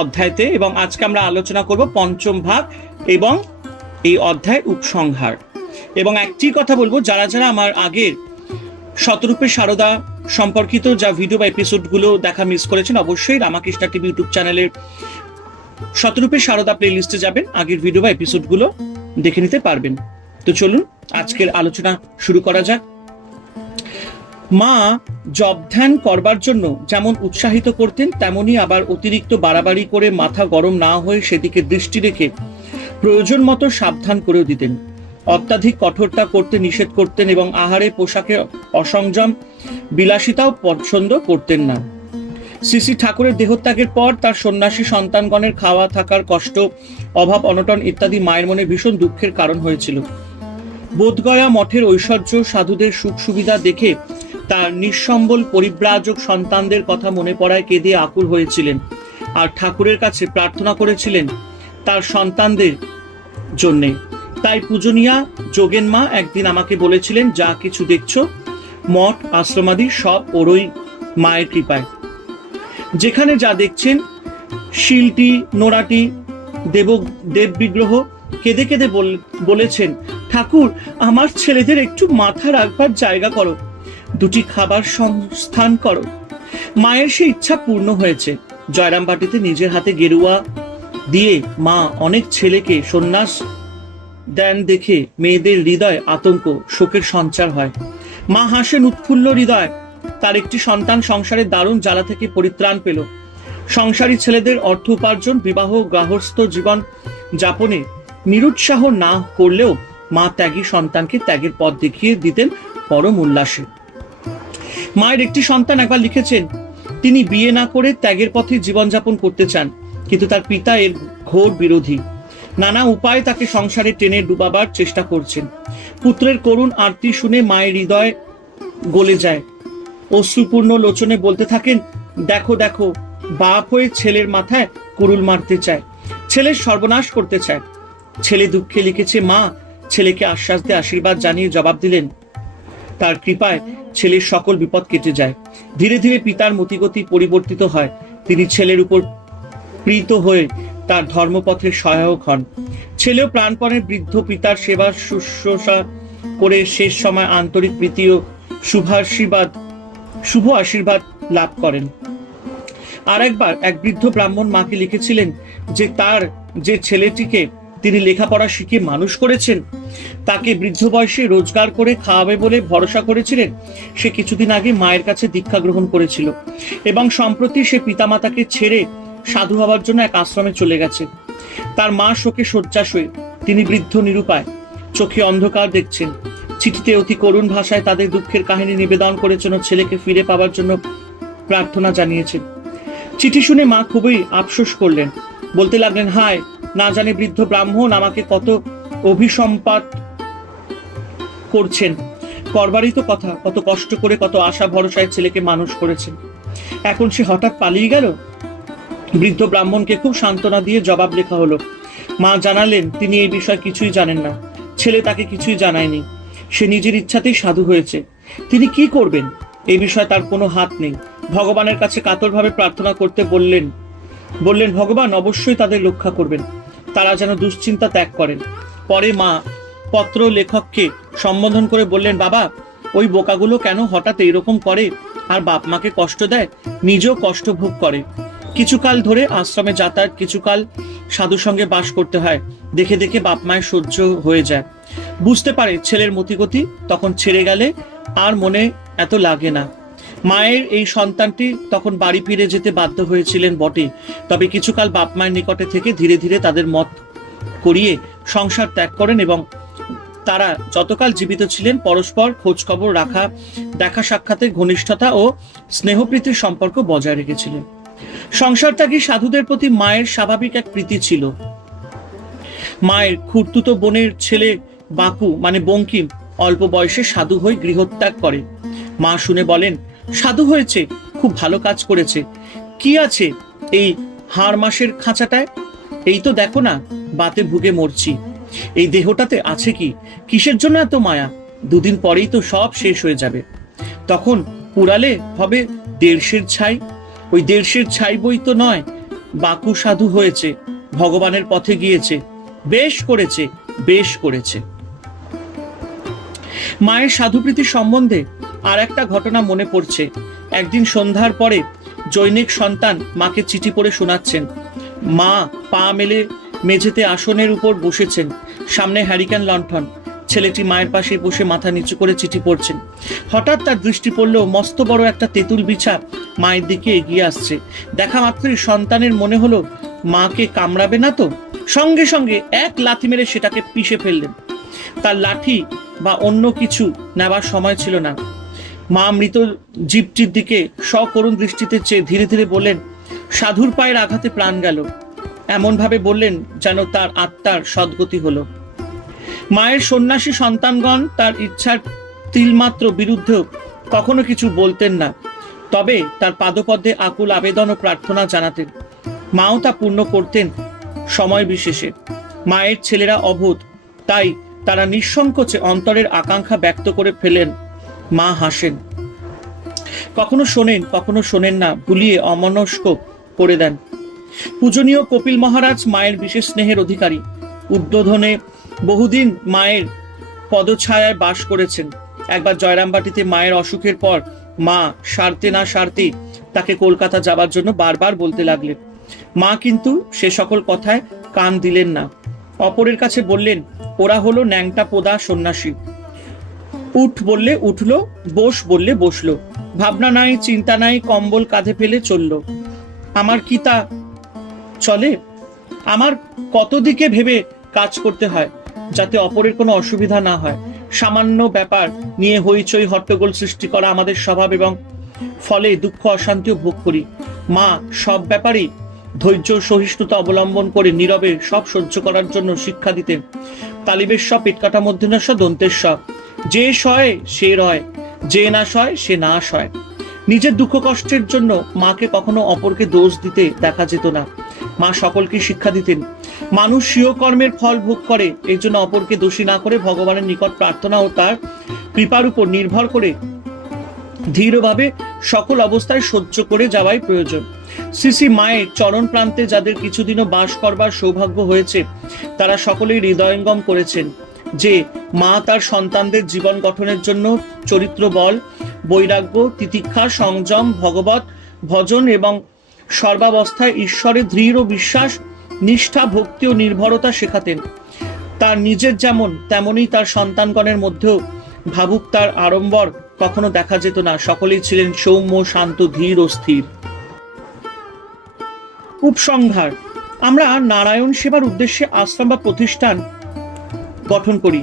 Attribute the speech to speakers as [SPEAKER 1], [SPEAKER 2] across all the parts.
[SPEAKER 1] অধ্যায়তে এবং আজকে আমরা আলোচনা করব পঞ্চম ভাগ এবং এই অধ্যায় উপসংহার এবং একটি কথা বলবো যারা যারা আমার আগের শতরূপে সারদা সম্পর্কিত যা ভিডিও বা এপিসোডগুলো দেখা মিস করেছেন অবশ্যই রামাকৃষ্ণা টিভি ইউটিউব চ্যানেলের শতরূপে সারদা প্লেলিস্টে যাবেন আগের ভিডিও বা এপিসোডগুলো দেখে নিতে পারবেন তো চলুন আজকের আলোচনা শুরু করা যাক মা জবধ্যান করবার জন্য যেমন উৎসাহিত করতেন তেমনি আবার অতিরিক্ত বাড়াবাড়ি করে মাথা গরম না হয়ে সেদিকে দৃষ্টি রেখে প্রয়োজন মতো সাবধান করেও দিতেন অত্যাধিক কঠোরতা করতে নিষেধ করতেন এবং আহারে পোশাকে অসংযম বিলাসিতাও পছন্দ করতেন না সিসি ঠাকুরের দেহত্যাগের পর তার সন্ন্যাসী সন্তানগণের খাওয়া থাকার কষ্ট অভাব অনটন ইত্যাদি মায়ের মনে ভীষণ দুঃখের কারণ হয়েছিল বোধগয়া মঠের ঐশ্বর্য সাধুদের সুখ সুবিধা দেখে তার নিঃসম্বল পরিব্রাজক সন্তানদের কথা মনে পড়ায় কেঁদে আকুল হয়েছিলেন আর ঠাকুরের কাছে প্রার্থনা করেছিলেন তার সন্তানদের জন্যে তাই পূজনীয়া যোগেন মা একদিন আমাকে বলেছিলেন যা কিছু দেখছ মঠ আশ্রমাদি সব ওরই মায়ের কৃপায় যেখানে যা দেখছেন শিলটি নোড়াটি দেব দেব বিগ্রহ কেঁদে কেঁদে বলেছেন ঠাকুর আমার ছেলেদের একটু মাথা রাখবার জায়গা করো দুটি খাবার সংস্থান করো মায়ের সে ইচ্ছা পূর্ণ হয়েছে জয়রাম বাটিতে নিজের হাতে গেরুয়া দিয়ে মা অনেক ছেলেকে সন্ন্যাস দেন দেখে মেয়েদের হৃদয় আতঙ্ক শোকের সঞ্চার হয় মা হাসেন উৎফুল্ল হৃদয় তার একটি সন্তান সংসারের দারুণ জ্বালা থেকে পরিত্রাণ পেল সংসারী ছেলেদের অর্থ উপার্জন বিবাহ গ্রাহস্থ জীবন যাপনে নিরুৎসাহ না করলেও মা ত্যাগী সন্তানকে ত্যাগের পথ দেখিয়ে দিতেন পরম উল্লাসে মায়ের একটি সন্তান একবার লিখেছেন তিনি বিয়ে না করে ত্যাগের পথে জীবনযাপন করতে চান কিন্তু তার পিতা এর ঘোর বিরোধী নানা উপায়ে তাকে সংসারে টেনে ডুবাবার চেষ্টা করছেন পুত্রের করুণ আরতি শুনে মায়ের হৃদয় গলে যায় অশ্রুপূর্ণ লোচনে বলতে থাকেন দেখো দেখো বাপ হয়ে ছেলের মাথায় কুরুল মারতে চায় ছেলের সর্বনাশ করতে চায় ছেলে দুঃখে লিখেছে মা ছেলেকে আশ্বাস দিয়ে আশীর্বাদ জানিয়ে জবাব দিলেন তার কৃপায় ছেলের সকল বিপদ কেটে যায় ধীরে ধীরে পিতার মতিগতি পরিবর্তিত হয় তিনি ছেলের উপর প্রীত হয়ে তার ধর্মপথের সহায়ক হন ছেলেও প্রাণপণে বৃদ্ধ পিতার সেবা শুশ্রূষা করে শেষ সময় আন্তরিক প্রীতি ও শুভাশীর্বাদ শুভ আশীর্বাদ লাভ করেন আর একবার এক বৃদ্ধ ব্রাহ্মণ মাকে লিখেছিলেন যে তার যে ছেলেটিকে তিনি লেখাপড়া শিখে মানুষ করেছেন তাকে বৃদ্ধ বয়সে রোজগার করে খাওয়াবে বলে ভরসা করেছিলেন সে কিছুদিন আগে মায়ের কাছে দীক্ষা গ্রহণ করেছিল এবং সম্প্রতি সে পিতামাতাকে ছেড়ে সাধু হওয়ার জন্য এক আশ্রমে চলে গেছে তার মা শোকে হয়ে তিনি বৃদ্ধ নিরুপায় চোখে অন্ধকার দেখছেন চিঠিতে অতি করুণ ভাষায় তাদের দুঃখের কাহিনী নিবেদন করেছেন ও ছেলেকে ফিরে পাওয়ার জন্য প্রার্থনা জানিয়েছেন চিঠি শুনে মা খুবই আফসোস করলেন বলতে লাগলেন হায় না জানি বৃদ্ধ ব্রাহ্মণ আমাকে কত অভিসম্পাত করছেন করবারই তো কথা কত কষ্ট করে কত আশা ভরসায় ছেলেকে মানুষ করেছেন এখন সে হঠাৎ পালিয়ে গেল বৃদ্ধ ব্রাহ্মণকে খুব সান্ত্বনা দিয়ে জবাব লেখা হলো মা জানালেন তিনি এই বিষয়ে কিছুই জানেন না ছেলে তাকে কিছুই জানায়নি সে নিজের ইচ্ছাতেই সাধু হয়েছে তিনি কি করবেন এই বিষয়ে তার কোনো হাত নেই ভগবানের কাছে কাতরভাবে প্রার্থনা করতে বললেন বললেন ভগবান অবশ্যই তাদের রক্ষা করবেন তারা যেন দুশ্চিন্তা ত্যাগ করেন পরে মা পত্র লেখককে সম্বোধন করে বললেন বাবা ওই বোকাগুলো কেন হঠাৎ এইরকম করে আর বাপ মাকে কষ্ট দেয় নিজেও কষ্ট ভোগ করে কিছুকাল ধরে আশ্রমে যাতায়াত কিছুকাল সাধুর সঙ্গে বাস করতে হয় দেখে দেখে বাপ মায়ের সহ্য হয়ে যায় বুঝতে পারে ছেলের মতিগতি তখন ছেড়ে গেলে আর মনে এত লাগে না মায়ের এই সন্তানটি তখন বাড়ি ফিরে যেতে বাধ্য হয়েছিলেন বটে তবে কিছুকাল বাপ মায়ের নিকটে থেকে ধীরে ধীরে তাদের মত করিয়ে সংসার ত্যাগ করেন এবং তারা যতকাল জীবিত ছিলেন পরস্পর খোঁজখবর রাখা দেখা সাক্ষাতে ঘনিষ্ঠতা ও স্নেহপ্রীতির সম্পর্ক বজায় রেখেছিলেন সংসার ত্যাগী সাধুদের প্রতি মায়ের স্বাভাবিক এক প্রীতি ছিল মায়ের খুর্তুতো বোনের ছেলে বাকু মানে বঙ্কিম অল্প বয়সে সাধু হয়ে গৃহত্যাগ করে মা শুনে বলেন সাধু হয়েছে খুব ভালো কাজ করেছে কি আছে এই হাড় মাসের খাঁচাটায় এই তো দেখো না বাতে ভুগে মরছি এই দেহটাতে আছে কি কিসের জন্য এত মায়া দুদিন পরেই তো সব শেষ হয়ে যাবে তখন পুরালে হবে দেড়শের ছাই ওই দেড়শের ছাই বই তো নয় বাকু সাধু হয়েছে ভগবানের পথে গিয়েছে বেশ করেছে বেশ করেছে মায়ের সাধুপ্রীতি সম্বন্ধে আর একটা ঘটনা মনে পড়ছে একদিন সন্ধ্যার পরে জৈনিক সন্তান মাকে চিঠি পড়ে শোনাচ্ছেন মা পা মেলে মেঝেতে আসনের উপর বসেছেন সামনে হ্যারিকান লণ্ঠন ছেলেটি মায়ের পাশে বসে মাথা নিচু করে চিঠি পড়ছেন হঠাৎ তার দৃষ্টি পড়লেও মস্ত বড় একটা তেঁতুল বিছা মায়ের দিকে এগিয়ে আসছে দেখা মাত্রই সন্তানের মনে হলো মাকে কামড়াবে না তো সঙ্গে সঙ্গে এক লাথি মেরে সেটাকে পিষে ফেললেন তার লাঠি বা অন্য কিছু নেবার সময় ছিল না মা মৃত জীবটির দিকে সকরুণ দৃষ্টিতে চেয়ে ধীরে ধীরে বললেন সাধুর পায়ের আঘাতে প্রাণ গেল এমনভাবে বললেন যেন তার আত্মার সদ্গতি হলো মায়ের সন্ন্যাসী সন্তানগণ তার ইচ্ছার তিলমাত্র বিরুদ্ধেও কখনো কিছু বলতেন না তবে তার পাদপদ্মে আকুল আবেদন ও প্রার্থনা জানাতেন মাও তা পূর্ণ করতেন সময় বিশেষে মায়ের ছেলেরা অবোধ তাই তারা নিঃসংকোচে অন্তরের আকাঙ্ক্ষা ব্যক্ত করে ফেলেন মা হাসেন কখনো শোনেন কখনো শোনেন না ভুলিয়ে অমনস্ক করে দেন পূজনীয় কপিল মহারাজ মায়ের বিশেষ স্নেহের অধিকারী উদ্বোধনে বহুদিন মায়ের পদছায়ায় বাস করেছেন একবার জয়রামবাটিতে মায়ের অসুখের পর মা সারতে না সারতেই তাকে কলকাতা যাবার জন্য বারবার বলতে লাগলেন মা কিন্তু সে সকল কথায় কান দিলেন না অপরের কাছে বললেন ওরা হলো ন্যাংটা পোদা সন্ন্যাসী উঠ বললে উঠল বস বললে বসলো ভাবনা নাই চিন্তা নাই কম্বল কাঁধে ফেলে চলল আমার কি তা চলে আমার কত দিকে ভেবে কাজ করতে হয় যাতে অপরের কোনো অসুবিধা না হয় সামান্য ব্যাপার নিয়ে হইচই হট্টগোল সৃষ্টি করা আমাদের স্বভাব এবং ফলে দুঃখ অশান্তিও ভোগ করি মা সব ব্যাপারেই ধৈর্য সহিষ্ণুতা অবলম্বন করে নীরবে সব সহ্য করার জন্য শিক্ষা দিতেন তালিবের স পেটকাটা মধ্যেনস্ব দন্তের স যে সয় সে রয় যে না সয় সে না সয় নিজের দুঃখ কষ্টের জন্য মাকে কখনো অপরকে দোষ দিতে দেখা যেত না মা সকলকে শিক্ষা দিতেন মানুষ স্বীয় কর্মের ফল ভোগ করে এর জন্য অপরকে দোষী না করে ভগবানের নিকট প্রার্থনা ও তার কৃপার উপর নির্ভর করে ধীরভাবে সকল অবস্থায় সহ্য করে যাওয়াই প্রয়োজন সিসি মায়ের চরণ প্রান্তে যাদের কিছুদিনও বাস করবার সৌভাগ্য হয়েছে তারা সকলেই হৃদয়ঙ্গম করেছেন যে মা তার সন্তানদের জীবন গঠনের জন্য চরিত্র বল বৈরাগ্য তিতিক্ষা সংযম ভগবত ভজন এবং সর্বাবস্থায় ঈশ্বরের দৃঢ় বিশ্বাস নিষ্ঠা ভক্তি ও নির্ভরতা শেখাতেন তার নিজের যেমন তেমনই তার সন্তানগণের মধ্যেও ভাবুক তার আড়ম্বর কখনো দেখা যেত না সকলেই ছিলেন সৌম্য শান্ত ধীর ও স্থির উপসংহার আমরা নারায়ণ সেবার উদ্দেশ্যে আশ্রম বা প্রতিষ্ঠান গঠন করি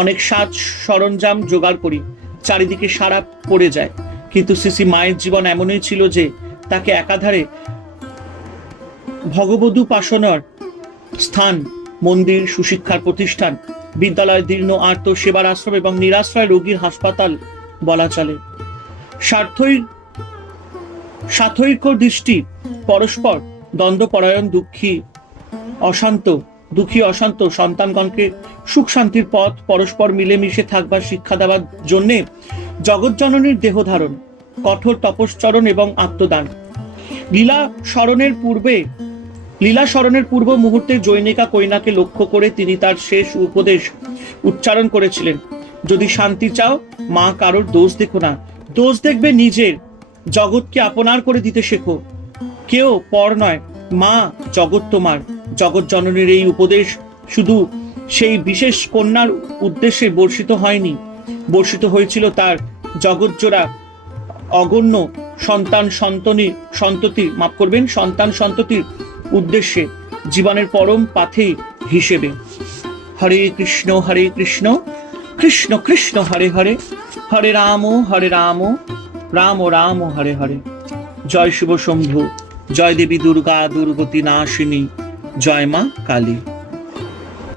[SPEAKER 1] অনেক সাজ সরঞ্জাম জোগাড় করি চারিদিকে সারা পড়ে যায় কিন্তু সিসি মায়ের জীবন এমনই ছিল যে তাকে একাধারে ভগবধূ উপাসনার স্থান মন্দির সুশিক্ষার প্রতিষ্ঠান বিদ্যালয় দীর্ণ আর্ত সেবার আশ্রম এবং নিরাশ্রয় রোগীর হাসপাতাল বলা চলে স্বার্থই স্বার্থৈক্য দৃষ্টি পরস্পর দ্বন্দ্বপরায়ণ দুঃখী অশান্ত দুঃখী অশান্ত সন্তানগণকে সুখ শান্তির পথ পরস্পর মিলেমিশে থাকবার শিক্ষা দেওয়ার জন্যে জগজ্জননীর দেহ ধারণ কঠোর তপশ্চরণ এবং আত্মদান লীলা স্মরণের পূর্বে লীলা স্মরণের পূর্ব মুহূর্তে জৈনিকা কৈনাকে লক্ষ্য করে তিনি তার শেষ উপদেশ উচ্চারণ করেছিলেন যদি শান্তি চাও মা কারোর দোষ দেখো না দোষ দেখবে নিজের জগৎকে আপনার করে দিতে শেখো কেউ পর নয় মা জগৎ তোমার জগৎ জননীর এই উপদেশ শুধু সেই বিশেষ কন্যার উদ্দেশ্যে বর্ষিত হয়নি বর্ষিত হয়েছিল তার জগৎজোড়া অগণ্য সন্তান সন্তনি সন্ততি মাফ করবেন সন্তান সন্ততির উদ্দেশ্যে জীবনের পরম পাথে হিসেবে হরে কৃষ্ণ হরে কৃষ্ণ কৃষ্ণ কৃষ্ণ হরে হরে হরে রাম হরে রাম রাম রাম হরে হরে জয় শিব শম্ভু জয় দেবী দুর্গা দুর্গতি নাশিনী জয় মা কালী